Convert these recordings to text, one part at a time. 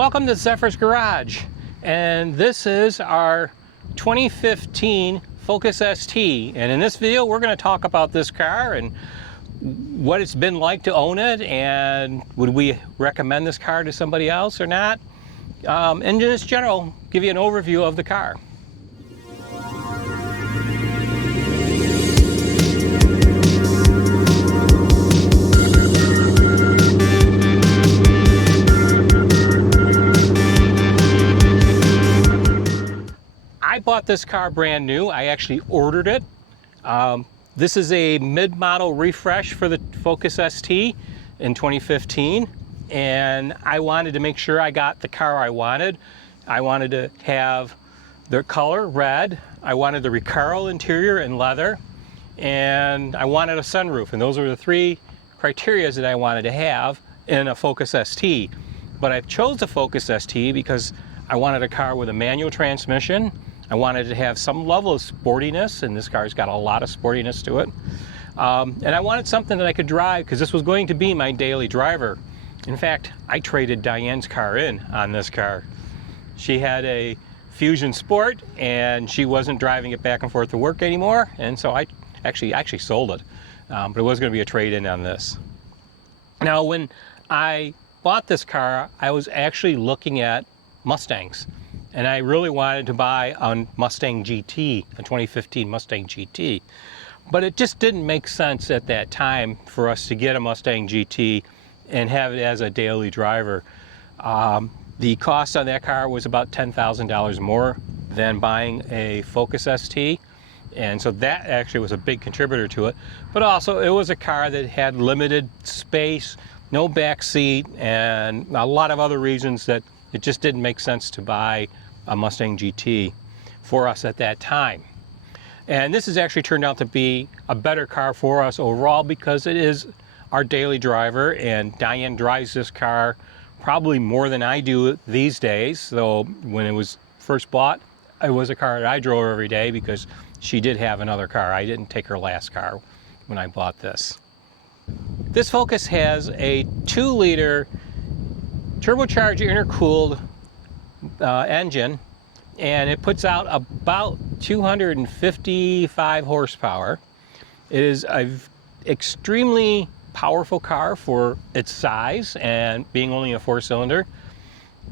Welcome to Zephyr's Garage, and this is our 2015 Focus ST, and in this video we're going to talk about this car and what it's been like to own it, and would we recommend this car to somebody else or not, and just general give you an overview of the car. I bought this car brand new. I actually ordered it. This is a mid-model refresh for the Focus ST in 2015, and I wanted to make sure I got the car I wanted. I wanted to have the color red, I wanted the Recaro interior in leather, and I wanted a sunroof, and those were the three criteria that I wanted to have in a Focus ST. But I chose the Focus ST because I wanted a car with a manual transmission. I wanted to have some level of sportiness, and this car's got a lot of sportiness to it. And I wanted something that I could drive because this was going to be my daily driver. In fact, I traded Diane's car in on this car. She had a Fusion Sport and she wasn't driving it back and forth to work anymore, and so I actually sold it. But it was going to be a trade-in on this. Now, when I bought this car, I was actually looking at Mustangs. And I really wanted to buy a Mustang GT, a 2015 Mustang GT. But it just didn't make sense at that time for us to get a Mustang GT and have it as a daily driver. The cost on that car was about $10,000 more than buying a Focus ST. And so that actually was a big contributor to it. But also it was a car that had limited space, no back seat, and a lot of other reasons that it just didn't make sense to buy a Mustang GT for us at that time. And this has actually turned out to be a better car for us overall because it is our daily driver, and Diane drives this car probably more than I do these days. So when it was first bought, it was a car that I drove every day because she did have another car. I didn't take her last car when I bought this. This Focus has a 2-liter turbocharged intercooled engine, and it puts out about 255 horsepower. It is an extremely powerful car for its size and being only a 4-cylinder.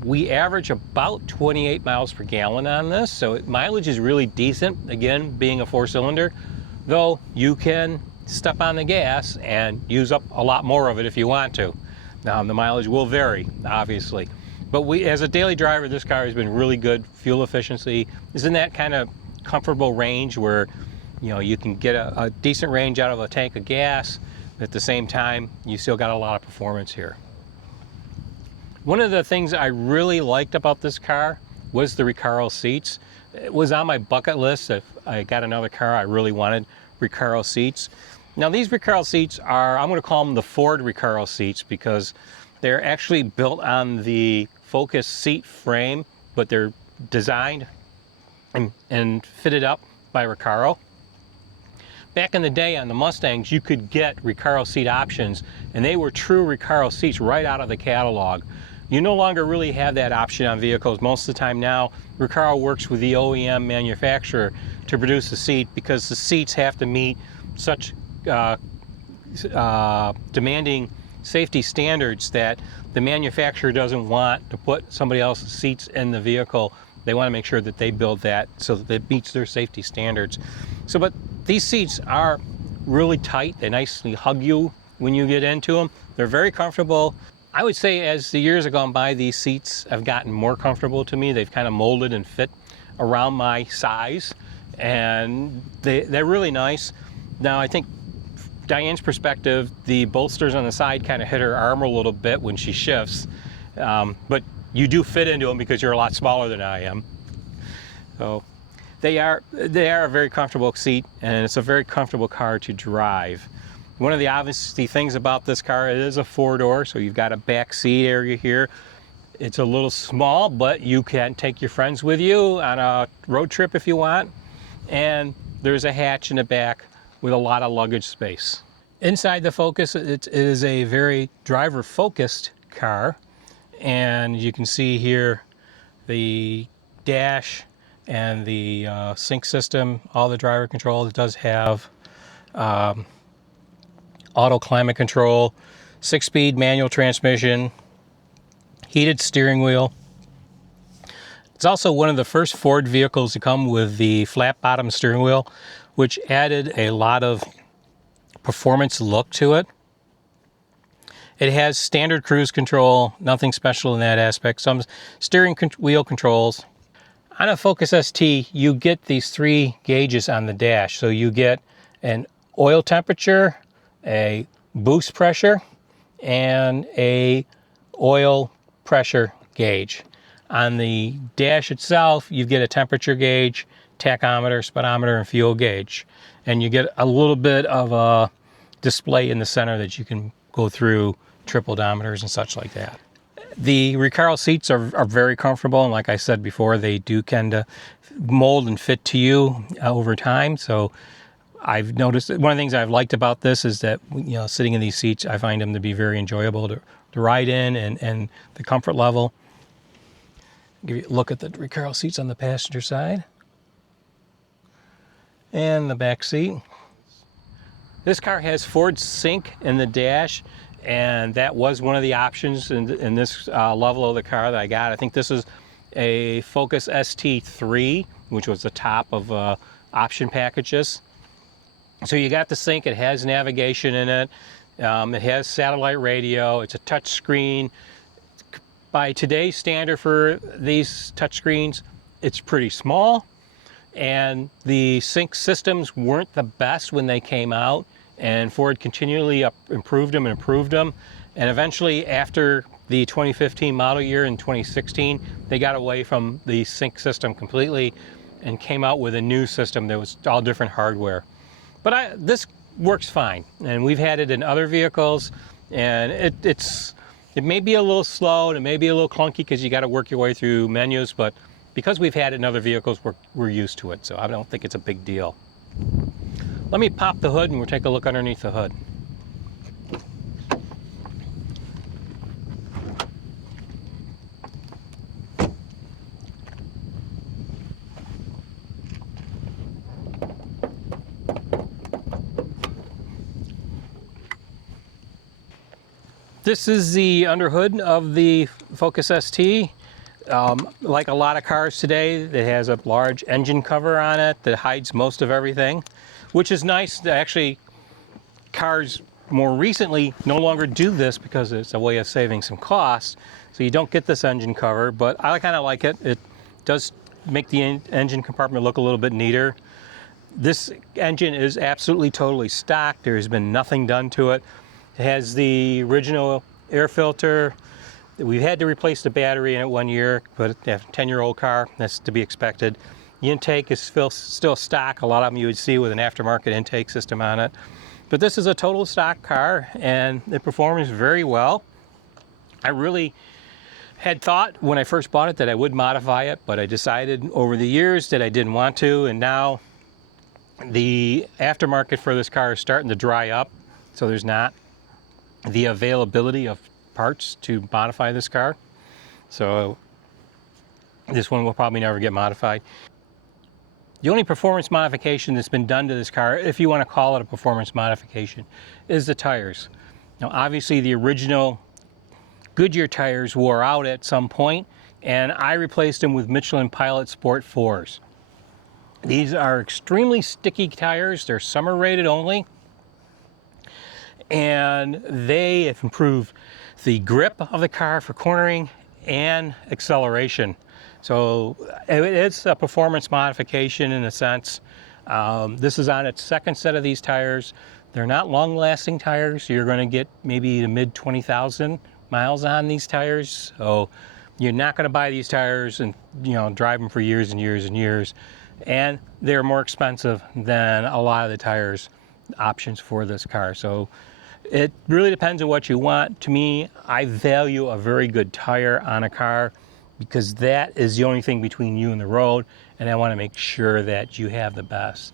We average about 28 miles per gallon on this, so mileage is really decent, again being a 4-cylinder, though you can step on the gas and use up a lot more of it if you want to. Now, the mileage will vary, obviously. But as a daily driver, this car has been really good. Fuel efficiency is in that kind of comfortable range where, you know, you can get a decent range out of a tank of gas. At the same time, you still got a lot of performance here. One of the things I really liked about this car was the Recaro seats. It was on my bucket list. If I got another car, I really wanted Recaro seats. Now, these Recaro seats are, I'm going to call them the Ford Recaro seats because they're actually built on the Focus seat frame, but they're designed and fitted up by Recaro. Back in the day on the Mustangs, you could get Recaro seat options, and they were true Recaro seats right out of the catalog. You no longer really have that option on vehicles. Most of the time now, Recaro works with the OEM manufacturer to produce the seat because the seats have to meet such demanding safety standards that the manufacturer doesn't want to put somebody else's seats in the vehicle. They want to make sure that they build that so that it meets their safety standards. So, but these seats are really tight. They nicely hug you when you get into them. They're very comfortable. I would say as the years have gone by, these seats have gotten more comfortable to me. They've kind of molded and fit around my size, and they're really nice. Now, I think Diane's perspective, the bolsters on the side kind of hit her arm a little bit when she shifts, but you do fit into them because you're a lot smaller than I am. So they are a very comfortable seat, and it's a very comfortable car to drive. One of the obvious things about this car, it is a 4-door, so you've got a back seat area here. It's a little small, but you can take your friends with you on a road trip if you want. And there's a hatch in the back with a lot of luggage space. Inside the Focus, it is a very driver-focused car, And you can see here the dash and the sync system, all the driver control. It does have auto climate control, 6-speed manual transmission, heated steering wheel. It's also one of the first Ford vehicles to come with the flat bottom steering wheel, which added a lot of performance look to it. It has standard cruise control, nothing special in that aspect. Some steering wheel controls. On a Focus ST, you get these 3 gauges on the dash. So you get an oil temperature, a boost pressure, and a oil pressure gauge. On the dash itself, you get a temperature gauge, tachometer, speedometer, and fuel gauge. And you get a little bit of a display in the center that you can go through trip odometers and such like that. The Recaro seats are very comfortable, and like I said before, they do tend to mold and fit to you over time. So I've noticed that one of the things I've liked about this is that, sitting in these seats, I find them to be very enjoyable to ride in, and the comfort level. Give you a look at the Recaro seats on the passenger side and the back seat. This car has Ford Sync in the dash, and that was one of the options in this level of the car that I got. I think this is a Focus ST3, which was the top of option packages. So you got the Sync. It has navigation in it. It has satellite radio. It's a touch screen. By today's standard for these touchscreens, it's pretty small, and the sync systems weren't the best when they came out, and Ford continually improved them, and eventually after the 2015 model year in 2016, they got away from the sync system completely and came out with a new system that was all different hardware. But this works fine, and we've had it in other vehicles, and it may be a little slow and it may be a little clunky because you got to work your way through menus, but because we've had it in other vehicles, we're used to it, so I don't think it's a big deal. Let me pop the hood and we'll take a look underneath the hood. This is the underhood of the Focus ST. Like a lot of cars today, it has a large engine cover on it that hides most of everything, which is nice. Actually, cars more recently no longer do this because it's a way of saving some cost. So you don't get this engine cover, but I kind of like it. It does make the engine compartment look a little bit neater. This engine is absolutely totally stock. There's been nothing done to it. It has the original air filter. We've had to replace the battery in it 1 year, but a 10-year-old car, that's to be expected. The intake is still stock. A lot of them you would see with an aftermarket intake system on it. But this is a total stock car, and it performs very well. I really had thought when I first bought it that I would modify it, but I decided over the years that I didn't want to, and now the aftermarket for this car is starting to dry up, so there's not the availability of parts to modify this car. So this one will probably never get modified. The only performance modification that's been done to this car, if you want to call it a performance modification, is the tires. Now obviously the original Goodyear tires wore out at some point, and I replaced them with Michelin Pilot Sport 4s. These are extremely sticky tires. They're summer rated only, and they have improved the grip of the car for cornering and acceleration. So it's a performance modification in a sense. This is on its second set of these tires. They're not long-lasting tires. You're going to get maybe the mid 20,000 miles on these tires. So you're not going to buy these tires and drive them for years and years and years. And they're more expensive than a lot of the tires options for this car. So it really depends on what you want. To me, I value a very good tire on a car because that is the only thing between you and the road, and I want to make sure that you have the best.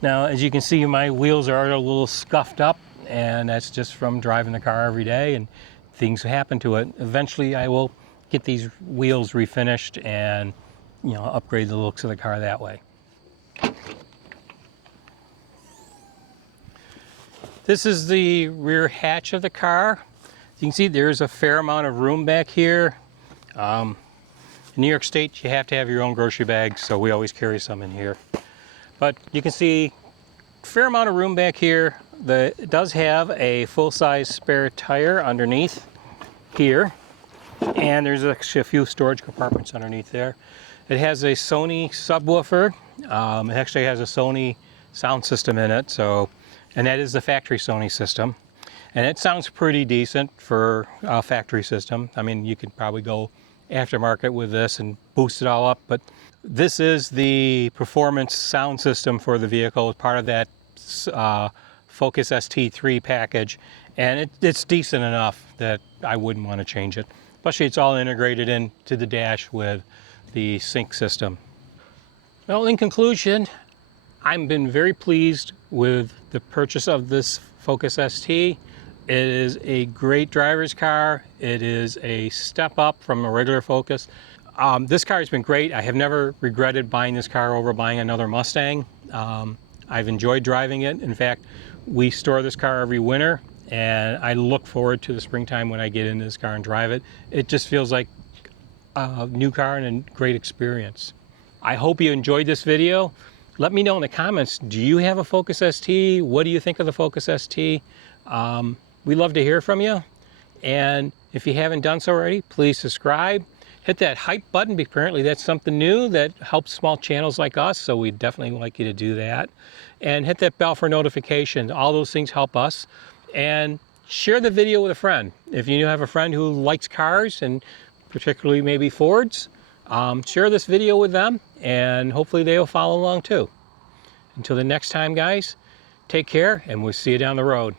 Now, as you can see, my wheels are a little scuffed up, and that's just from driving the car every day, and things happen to it. Eventually, I will get these wheels refinished and, you know, upgrade the looks of the car that way. This is the rear hatch of the car. You can see there's a fair amount of room back here. In New York State, you have to have your own grocery bags, so we always carry some in here. But you can see a fair amount of room back here. It does have a full-size spare tire underneath here, and there's actually a few storage compartments underneath there. It has a Sony subwoofer. It actually has a Sony sound system in it, and that is the factory Sony system. And it sounds pretty decent for a factory system. I mean, you could probably go aftermarket with this and boost it all up, but this is the performance sound system for the vehicle, part of that Focus ST3 package, and it's decent enough that I wouldn't want to change it. Especially it's all integrated into the dash with the sync system. Well, in conclusion, I've been very pleased with the purchase of this Focus ST. It is a great driver's car. It is a step up from a regular Focus. This car has been great. I have never regretted buying this car over buying another Mustang. I've enjoyed driving it. In fact, we store this car every winter, and I look forward to the springtime when I get in this car and drive it. It just feels like a new car and a great experience. I hope you enjoyed this video. Let me know in the comments, do you have a Focus ST? What do you think of the Focus ST? We'd love to hear from you. And if you haven't done so already, please subscribe. Hit that hype button, because apparently that's something new that helps small channels like us, so we'd definitely like you to do that. And hit that bell for notifications. All those things help us. And share the video with a friend. If you have a friend who likes cars, and particularly maybe Fords, share this video with them, and hopefully they'll follow along too. Until the next time, guys, take care, and we'll see you down the road.